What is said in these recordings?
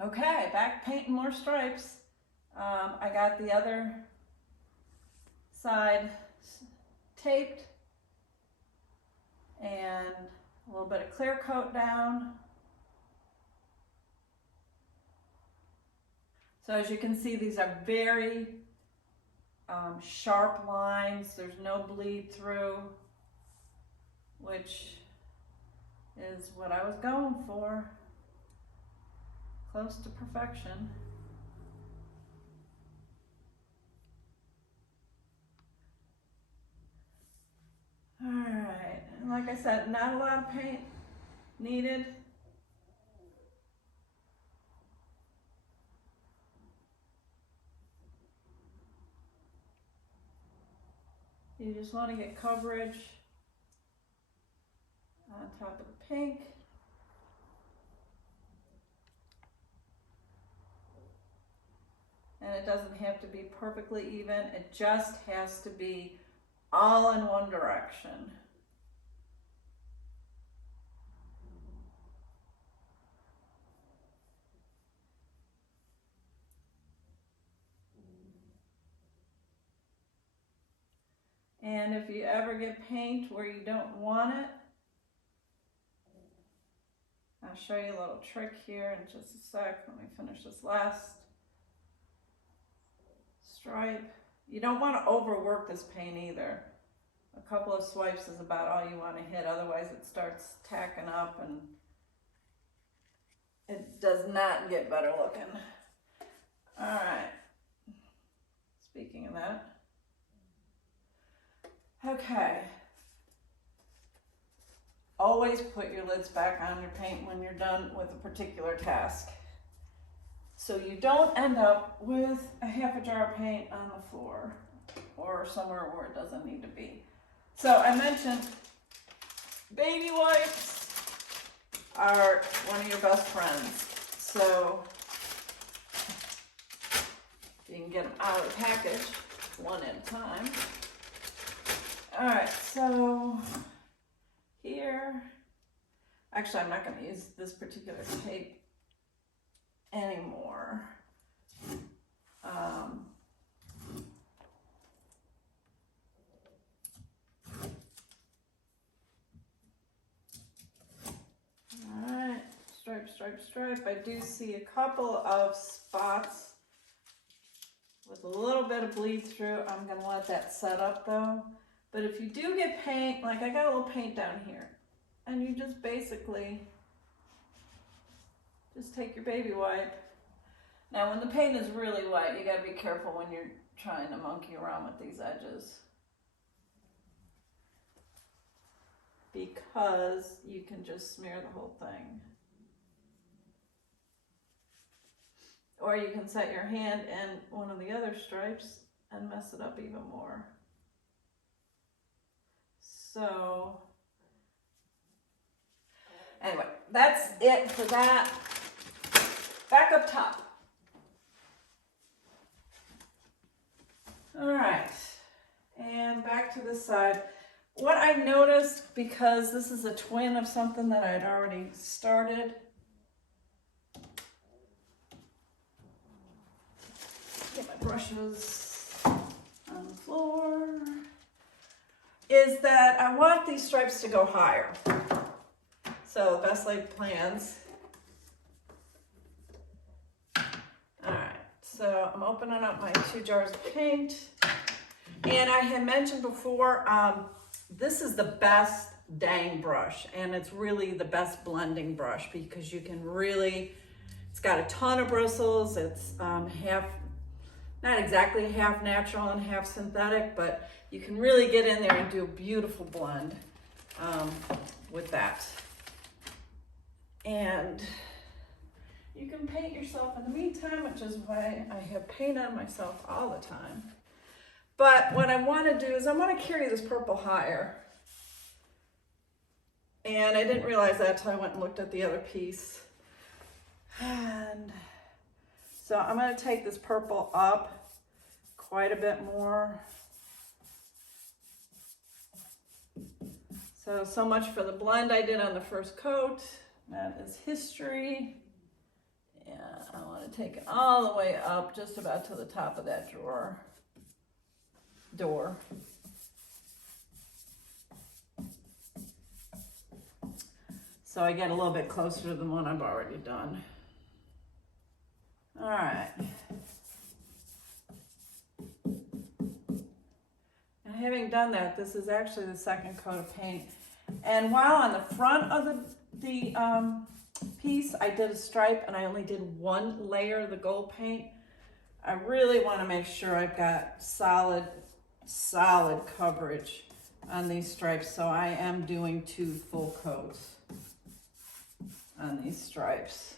Okay, back painting more stripes. I got the other side taped and a little bit of clear coat down. So as you can see, these are very sharp lines. There's no bleed through, which is what I was going for. Close to perfection. All right, and like I said, not a lot of paint needed. You just want to get coverage on top of the pink. And it doesn't have to be perfectly even, it just has to be all in one direction. And if you ever get paint where you don't want it, I'll show you a little trick here in just a sec. Let me finish this last stripe. You don't want to overwork this paint either. A couple of swipes is about all you want to hit, otherwise it starts tacking up and it does not get better looking. All right, speaking of that. Okay. Always put your lids back on your paint when you're done with a particular task, so you don't end up with a half a jar of paint on the floor or somewhere where it doesn't need to be. So I mentioned baby wipes are one of your best friends. So you can get them out of the package one at a time. All right, so here, actually I'm not going to use this particular tape anymore. All right, stripe, stripe, stripe. I do see a couple of spots with a little bit of bleed through. I'm going to let that set up though. But if you do get paint, like I got a little paint down here, and you just basically just take your baby wipe. Now when the paint is really wet, you gotta be careful when you're trying to monkey around with these edges, because you can just smear the whole thing. Or you can set your hand in one of the other stripes and mess it up even more. So anyway, that's it for that. Back up top. All right, and back to this side. What I noticed, because this is a twin of something that I'd already started, get my brushes on the floor, is that I want these stripes to go higher. So best laid plans. All right, so I'm opening up my 2 jars of paint. And I had mentioned before, this is the best dang brush, and it's really the best blending brush because you can really, it's got a ton of bristles. It's half, not exactly half natural and half synthetic, but you can really get in there and do a beautiful blend with that. And you can paint yourself in the meantime, which is why I have paint on myself all the time. But what I want to do is I want to carry this purple higher. And I didn't realize that until I went and looked at the other piece. And so I'm going to take this purple up quite a bit more. So much for the blend I did on the first coat. That is history. And I want to take it all the way up just about to the top of that door. So I get a little bit closer to the one I've already done. All right. And having done that, this is actually the second coat of paint. And while on the front of the piece, I did a stripe and I only did one layer of the gold paint. I really want to make sure I've got solid coverage on these stripes. So I am doing 2 full coats on these stripes.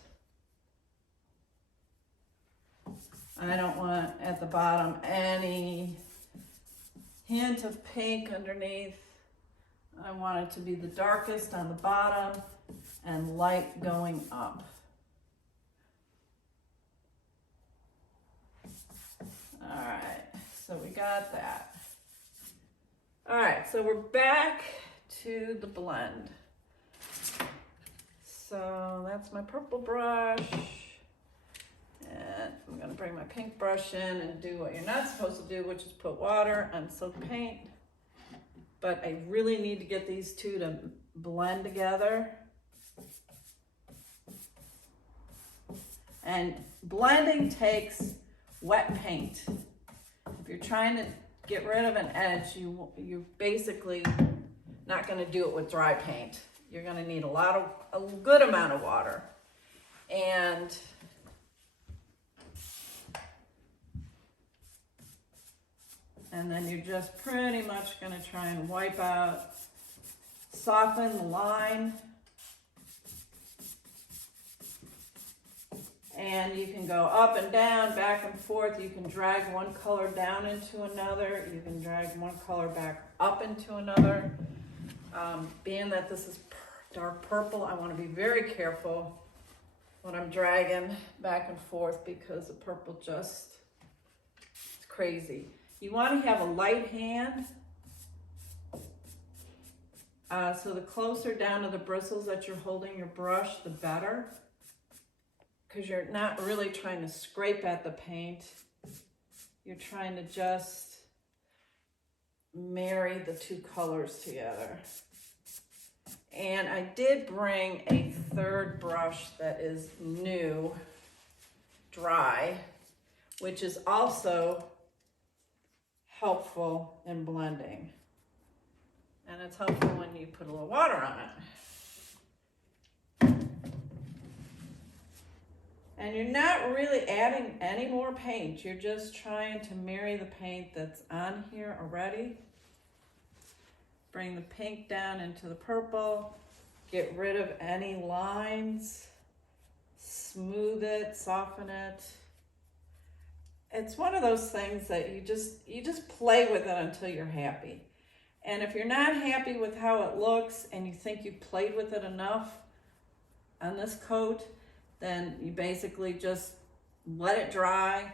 I don't want at the bottom any hint of pink underneath. I want it to be the darkest on the bottom and light going up. All right, so we got that. All right, so we're back to the blend. So that's my purple brush. And I'm gonna bring my pink brush in and do what you're not supposed to do, which is put water on silk paint. But I really need to get these two to blend together. And blending takes wet paint. If you're trying to get rid of an edge, you're basically not gonna do it with dry paint. You're gonna need a good amount of water. And then you're just pretty much gonna try and wipe out, soften the line. And you can go up and down, back and forth. You can drag one color down into another. You can drag one color back up into another. Being that this is dark purple, I want to be very careful when I'm dragging back and forth because the purple just, it's crazy. You want to have a light hand. So the closer down to the bristles that you're holding your brush, the better. Because you're not really trying to scrape at the paint. You're trying to just marry the 2 colors together. And I did bring a 3rd brush that is new, dry, which is also helpful in blending. And it's helpful when you put a little water on it. And you're not really adding any more paint. You're just trying to marry the paint that's on here already. Bring the pink down into the purple. Get rid of any lines. Smooth it, soften it. It's one of those things that you just play with it until you're happy. And if you're not happy with how it looks and you think you played with it enough on this coat, then you basically just let it dry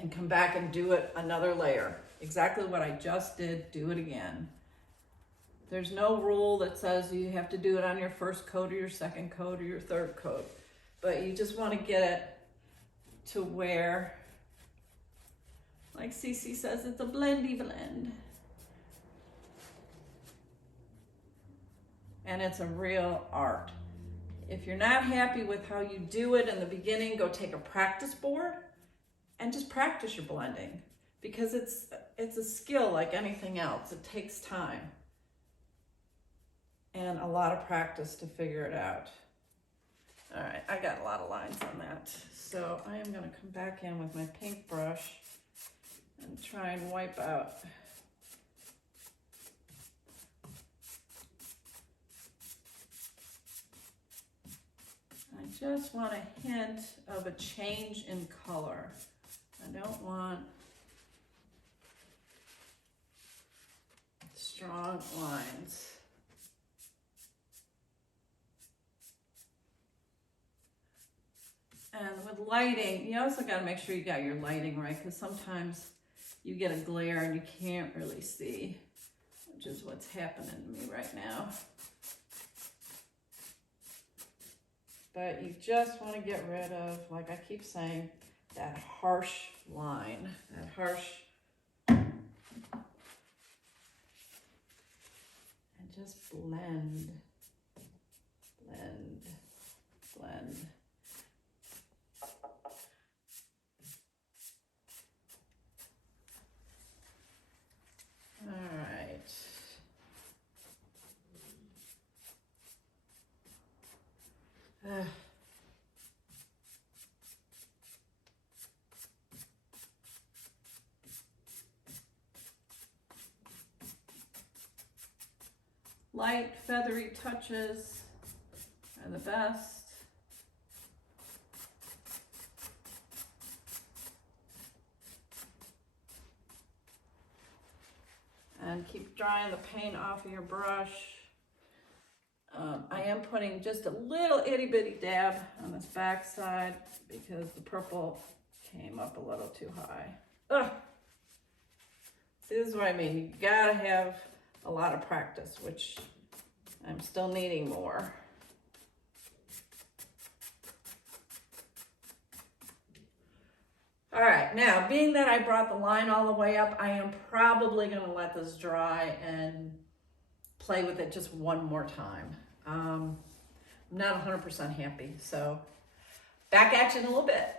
and come back and do it another layer. Exactly what I just did, do it again. There's no rule that says you have to do it on your 1st coat or your 2nd coat or your 3rd coat, but you just want to get it to where, like Cece says, it's a blendy blend. And it's a real art. If you're not happy with how you do it in the beginning, go take a practice board and just practice your blending, because it's a skill like anything else. It takes time and a lot of practice to figure it out. All right, I got a lot of lines on that. So I am gonna come back in with my pink brush and try and wipe out. I just want a hint of a change in color. I don't want strong lines. And with lighting, you also got to make sure you got your lighting right, because sometimes you get a glare and you can't really see, which is what's happening to me right now. but you just want to get rid of, like I keep saying, that harsh line, that harsh, and just blend, blend, blend. All right. Light, feathery touches are the best. And keep drying the paint off of your brush. I am putting just a little itty bitty dab on this back side because the purple came up a little too high. Ugh. See, this is what I mean. You gotta have a lot of practice, which I'm still needing more. All right, now being that I brought the line all the way up, I am probably gonna let this dry and play with it just one more time. I'm not 100% happy, so back at you in a little bit.